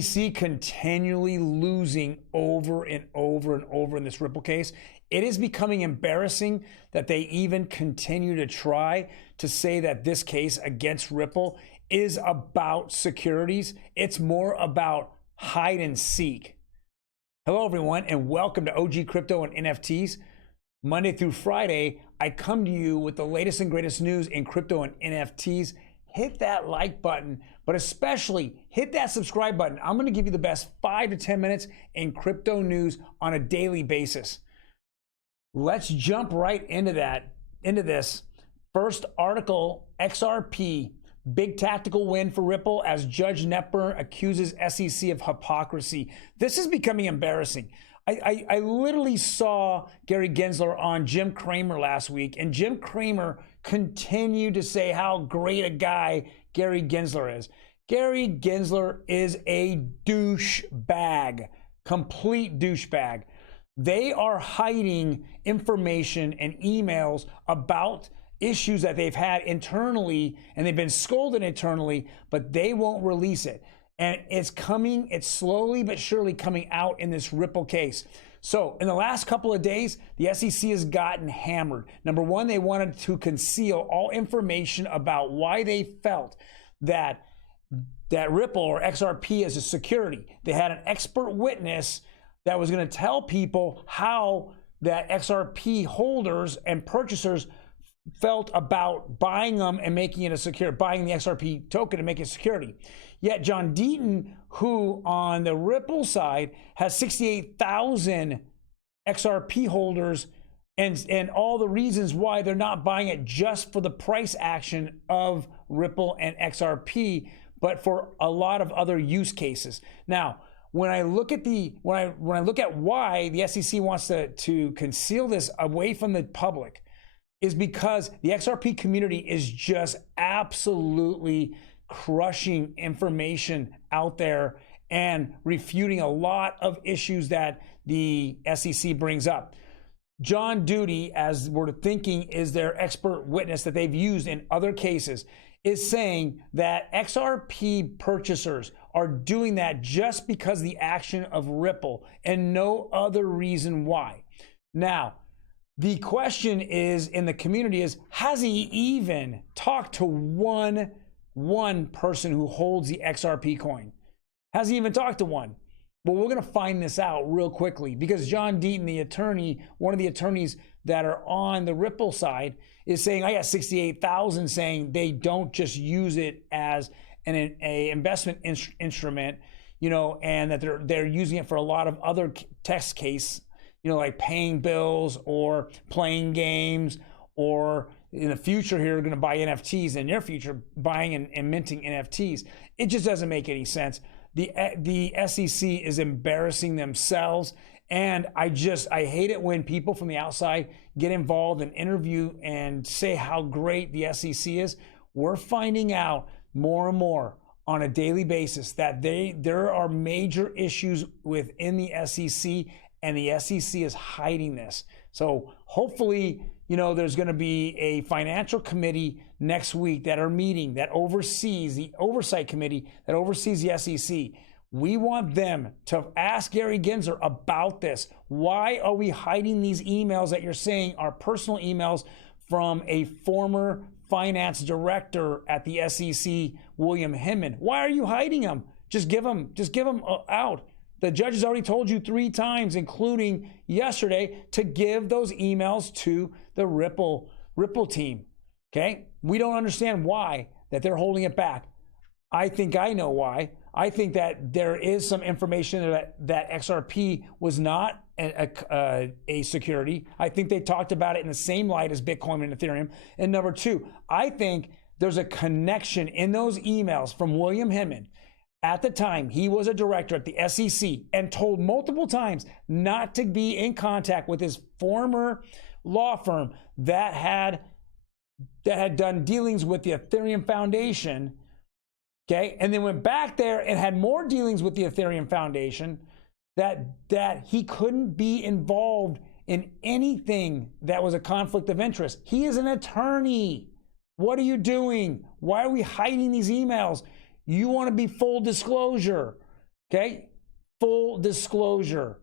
SEC continually losing over and over and over in this Ripple case. It is becoming embarrassing that they even continue to try to say that this case against Ripple is about securities. It's more about hide and seek. Hello, everyone, and welcome to OG Crypto and NFTs. Monday through Friday, I come to you with the latest and greatest news in crypto and NFTs. Hit that like button, but especially hit that subscribe button. I'm going to give you the best 5 to 10 minutes in crypto news on a daily basis. Let's jump right into this. First article, XRP, big tactical win for Ripple as Judge Netburn accuses SEC of hypocrisy. This is becoming embarrassing. I literally saw Gary Gensler on Jim Cramer last week, and Jim Cramer continued to say how great a guy Gary Gensler is. Gary Gensler is a douchebag, complete douchebag. They are hiding information and emails about issues that they've had internally, and they've been scolded internally, but they won't release it. And it's slowly but surely coming out in this Ripple case. So in the last couple of days, the SEC has gotten hammered. Number one, they wanted to conceal all information about why they felt that Ripple or XRP is a security. They had an expert witness that was going to tell people how that XRP holders and purchasers felt about buying them and making it a security, buying the XRP token and making it security. Yet John Deaton, who on the Ripple side has 68,000 XRP holders, and all the reasons why they're not buying it just for the price action of Ripple and XRP, but for a lot of other use cases. Now, when I look at why the SEC wants to conceal this away from the public, is because the XRP community is just absolutely crushing information out there and refuting a lot of issues that the SEC brings up. John Duty, as we're thinking is their expert witness that they've used in other cases, is saying that XRP purchasers are doing that just because the action of Ripple and no other reason why. Now, the question is in the community is, has he even talked to one person who holds the XRP coin? Has he even talked to one? Well, we're going to find this out real quickly because John Deaton, the attorney, one of the attorneys that are on the Ripple side, is saying, I got 68,000 saying they don't just use it as an investment instrument, and that they're using it for a lot of other test case, like paying bills or playing games, or in the future here, we're going to buy NFTs, in their future, buying and minting NFTs. It just doesn't make any sense. The SEC is embarrassing themselves. And I hate it when people from the outside get involved and interview and say how great the SEC is. We're finding out more and more on a daily basis that there are major issues within the SEC, and the SEC is hiding this. So hopefully, there's going to be a financial committee next week that are meeting, that oversees the oversight committee that oversees the SEC. We want them to ask Gary Gensler about this. Why are we hiding these emails that you're saying are personal emails from a former finance director at the SEC, William Hinman? Why are you hiding them? Just give them out. The judge has already told you 3 times, including yesterday, to give those emails to the Ripple team. Okay? We don't understand why that they're holding it back. I think I know why. I think that there is some information that XRP was not a security. I think they talked about it in the same light as Bitcoin and Ethereum. And number 2, I think there's a connection in those emails from William Hinman. At the time, he was a director at the SEC and told multiple times not to be in contact with his former law firm that had done dealings with the Ethereum Foundation, okay? And then went back there and had more dealings with the Ethereum Foundation, that he couldn't be involved in anything that was a conflict of interest. He is an attorney. What are you doing? Why are we hiding these emails? You want to be full disclosure. Okay, full disclosure,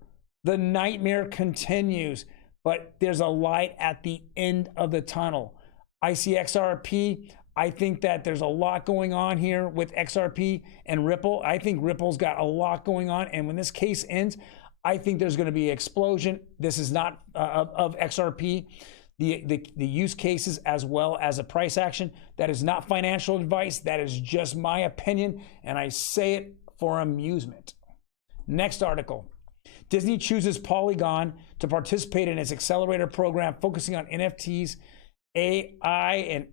the nightmare continues, but there's a light at the end of the tunnel. I see XRP. I think that there's a lot going on here with XRP and Ripple. I think Ripple's got a lot going on, and when this case ends, I think there's going to be an explosion. This is not of XRP. The use cases as well as a price action. That is not financial advice. That is just my opinion, and I say it for amusement. Next article. Disney chooses Polygon to participate in its accelerator program focusing on NFTs, AI, and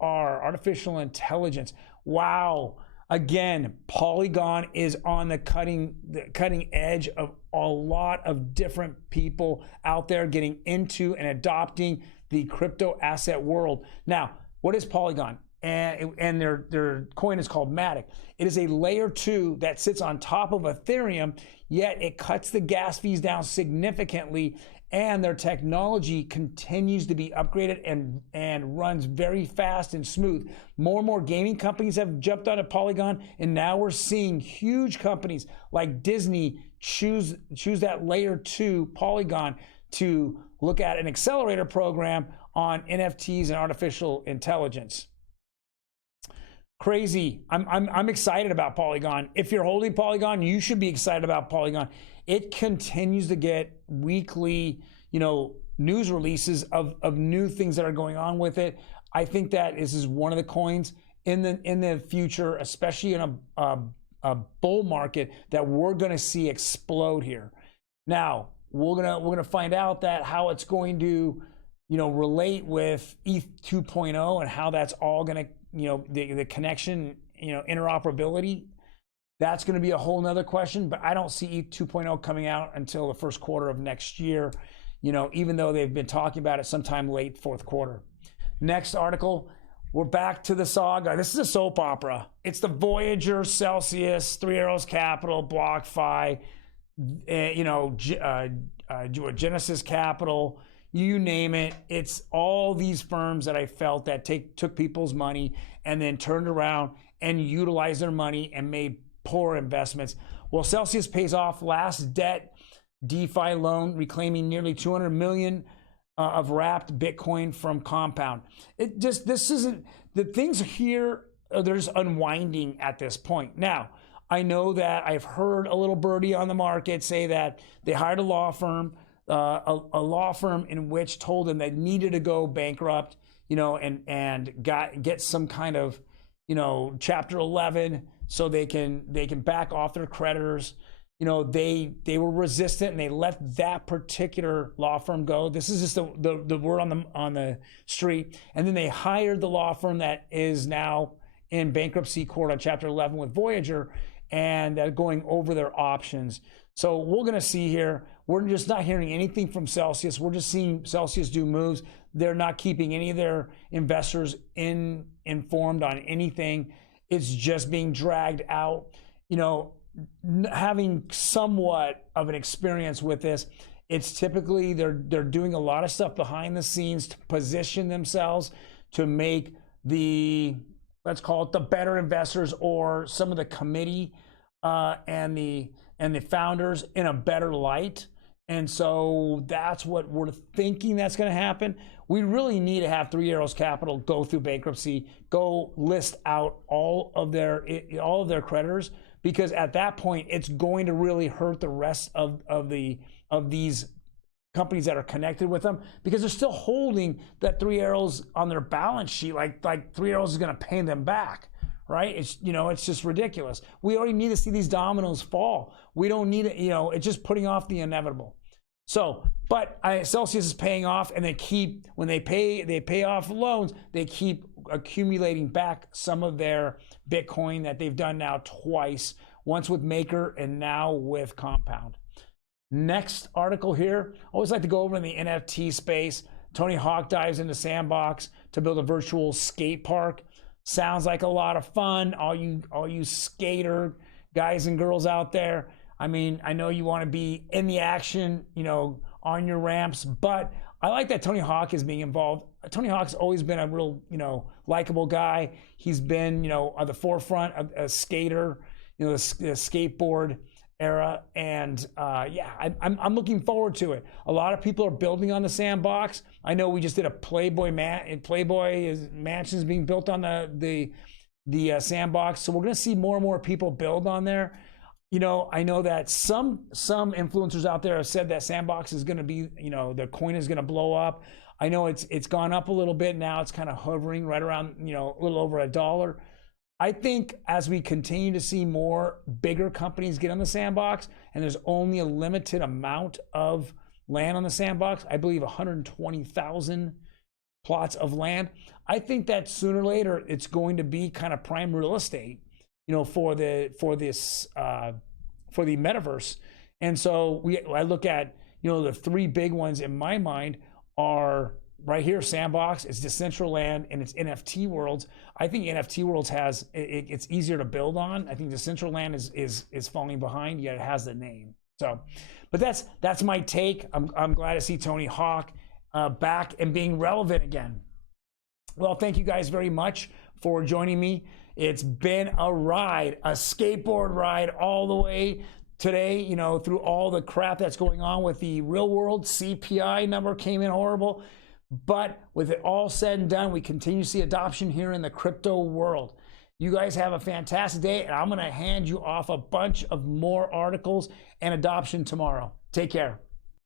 AR, artificial intelligence. Wow. Again, Polygon is on the cutting edge of a lot of different people out there getting into and adopting the crypto asset world. Now, what is Polygon? And their coin is called Matic. It is a layer 2 that sits on top of Ethereum, yet it cuts the gas fees down significantly, and their technology continues to be upgraded and runs very fast and smooth. More and more gaming companies have jumped onto Polygon, and now we're seeing huge companies like Disney choose that layer 2 Polygon to look at an accelerator program on NFTs and artificial intelligence. Crazy. I'm excited about Polygon. If you're holding Polygon, you should be excited about Polygon. It continues to get weekly, news releases of new things that are going on with it. I think that this is one of the coins in the future, especially in a bull market, that we're going to see explode here. Now we're gonna find out that how it's going to relate with ETH 2.0 and how that's all going to the connection, interoperability. That's going to be a whole nother question, but I don't see ETH 2.0 coming out until the first quarter of next year, even though they've been talking about it sometime late fourth quarter. Next article, we're back to the saga. This is a soap opera. It's the Voyager, Celsius, Three Arrows Capital, BlockFi, Genesis Capital, you name it. It's all these firms that I felt that took people's money and then turned around and utilized their money and made poor investments. Well, Celsius pays off last debt DeFi loan, reclaiming nearly 200 million of wrapped Bitcoin from Compound. This isn't, the things here, they're just unwinding at this point. Now, I know that I've heard a little birdie on the market say that they hired a law firm, a law firm in which told them they needed to go bankrupt, and get some kind of, Chapter 11 so they can back off their creditors. They were resistant and they let that particular law firm go. This is just the word on the street. And then they hired the law firm that is now in bankruptcy court on Chapter 11 with Voyager, and going over their options. So we're going to see here, we're just not hearing anything from Celsius. We're just seeing Celsius do moves. They're not keeping any of their investors informed on anything. It's just being dragged out. Having somewhat of an experience with this, it's typically they're doing a lot of stuff behind the scenes to position themselves to make the, let's call it, the better investors or some of the committee and the founders in a better light. And so that's what we're thinking that's going to happen. We really need to have Three Arrows Capital go through bankruptcy, go list out all of their creditors, because at that point it's going to really hurt the rest of these companies that are connected with them, because they're still holding that Three Arrows on their balance sheet, like Three Arrows is going to pay them back. Right? It's just ridiculous. We already need to see these dominoes fall. We don't need it, it's just putting off the inevitable. So, but Celsius is paying off, and when they pay off loans, they keep accumulating back some of their Bitcoin that they've done now twice, once with Maker and now with Compound. Next article here, I always like to go over in the NFT space. Tony Hawk dives into Sandbox to build a virtual skate park. Sounds like a lot of fun. All you skater guys and girls out there. I mean, I know you want to be in the action, on your ramps, but I like that Tony Hawk is being involved. Tony Hawk's always been a real, likable guy. He's been, on the forefront of a skater. you know, the skateboard era. And yeah, I'm looking forward to it. A lot of people are building on the Sandbox. I know we just did a Playboy mansions being built on the Sandbox. So we're going to see more and more people build on there. You know, I know that some influencers out there have said that Sandbox is going to be, you know, the coin is going to blow up. I know it's gone up a little bit now. It's kind of hovering right around, you know, a little over $1. I think as we continue to see more bigger companies get on the Sandbox, and there's only a limited amount of land on the Sandbox, I believe 120,000 plots of land. I think that sooner or later it's going to be kind of prime real estate, you know, for the metaverse. And so I look at, you know, the three big ones in my mind are right here: Sandbox, it's Decentraland, and it's NFT Worlds. I think NFT Worlds it's easier to build on. I think Decentraland is falling behind, yet it has the name. So, but that's my take. I'm glad to see Tony Hawk back and being relevant again. Well, thank you guys very much for joining me. It's been a ride, a skateboard ride all the way today, you know, through all the crap that's going on with the real world. CPI number came in horrible. But with it all said and done, we continue to see adoption here in the crypto world. You guys have a fantastic day, and I'm going to hand you off a bunch of more articles and adoption tomorrow. Take care.